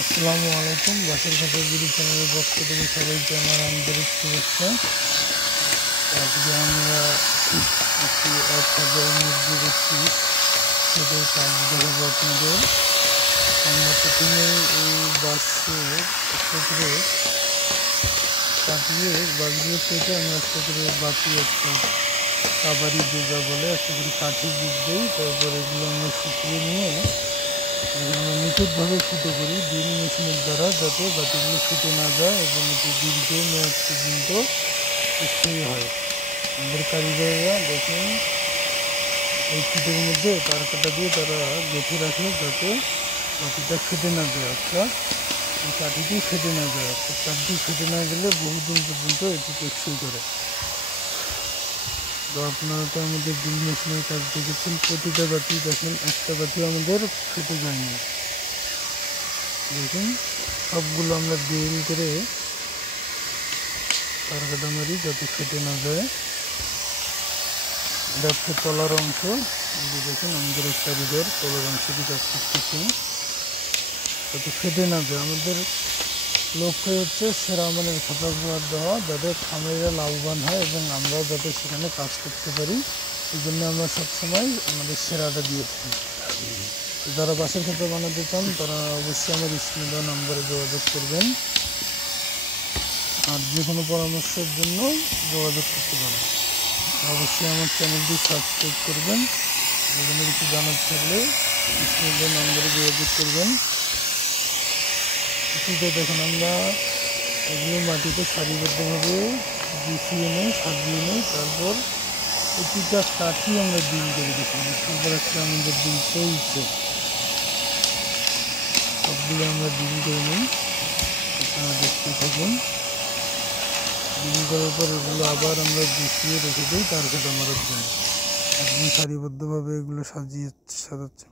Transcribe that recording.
আসসালামু আলাইকুম। বাসার খাতা বিডি চ্যানেলের পক্ষ থেকে সবাইকে আমার আন্তরিক শুভেচ্ছা। আজকে আমরা একটি 1000 মুরগি দেখছি, সেটার কাজ দেখাবো আপনাদের। আমরা প্রথমে এই বাসে একটা করে কাটিয়ে বাসগুলো কেটে আমরা একটা করে বাতি, একটা কাবারি যেটা বলে, একটা করে কাঠি বীজ দিই। তারপর এগুলো আমরা শুকিয়ে নিয়ে আমরা নিখুঁতভাবে ফুটো করি ড্রিল মেশিনের দ্বারা, যাতে বাতিগুলো ছুটে না যায় এবং এটি দীর্ঘ মেয়াদ পর্যন্ত স্থায়ী হয়। আমাদের কারিগররা দেখেন এই ফিটের মধ্যে তার কাটা দিয়ে তারা গেঁথে রাখে, যাতে বাতিটা ফেটে না যায়, অর্থাৎ এই কাঠিটি ফেটে না যায়। অর্থাৎ কাঠটি ফেটে না গেলে বহুদিন পর্যন্ত এটি টেকসই করে। তো আপনারা তো আমাদের ড্রিল মেশিনের কাজ দেখেছেন, প্রতিটা বাতি দেখেন, একটা বাতি আমাদের ফেটে যায়নি। দেখুন, সবগুলো আমরা ড্রিল করে তার কাটা মারি যাতে ফেটে না যায়। এটা হচ্ছে তলার অংশ। দেখুন আমাদের কারিগর তলার অংশটি কাজ করতেছে যাতে ফেটে না যায়। আমাদের লক্ষ্য হচ্ছে সেরা মানের খাতা উপহার দেওয়া, যাতে খামারিরা লাভবান হয় এবং আমরাও যাতে সেখানে কাজ করতে পারি। এই জন্য আমরা সবসময় আমাদের সেরাটা দিয়ে থাকি। যারা বাসার খাতা বানাতে চান তারা অবশ্যই আমার স্ক্রিনে দেওয়া নাম্বারে যোগাযোগ করবেন, আর যে কোনো পরামর্শের জন্য যোগাযোগ করতে পারেন। অবশ্যই আমার চ্যানেলটি সাবস্ক্রাইব করবেন। যেখানে কিছু জানার থাকলে স্ক্রিনে দেওয়া নাম্বারে যোগাযোগ করবেন। এটিতে দেখুন আমরা এগুলো মাটিতে সারিবদ্ধভাবে বিছিয়ে নেই, সাজিয়ে নেই। তারপর প্রতিটা কাঠি আমরা ডিল করে দিচ্ছি। তারপর একটা আমাদের ডিল চলছে, সবগুলো আমরা ডিল করে নিই। আপনারা দেখতে থাকুন। ডিল করার পর এগুলো আবার আমরা বিছিয়ে রেখে দিই তার কাটা মারার জন্য। একদম সারিবদ্ধভাবে এগুলো সাজাচ্ছে।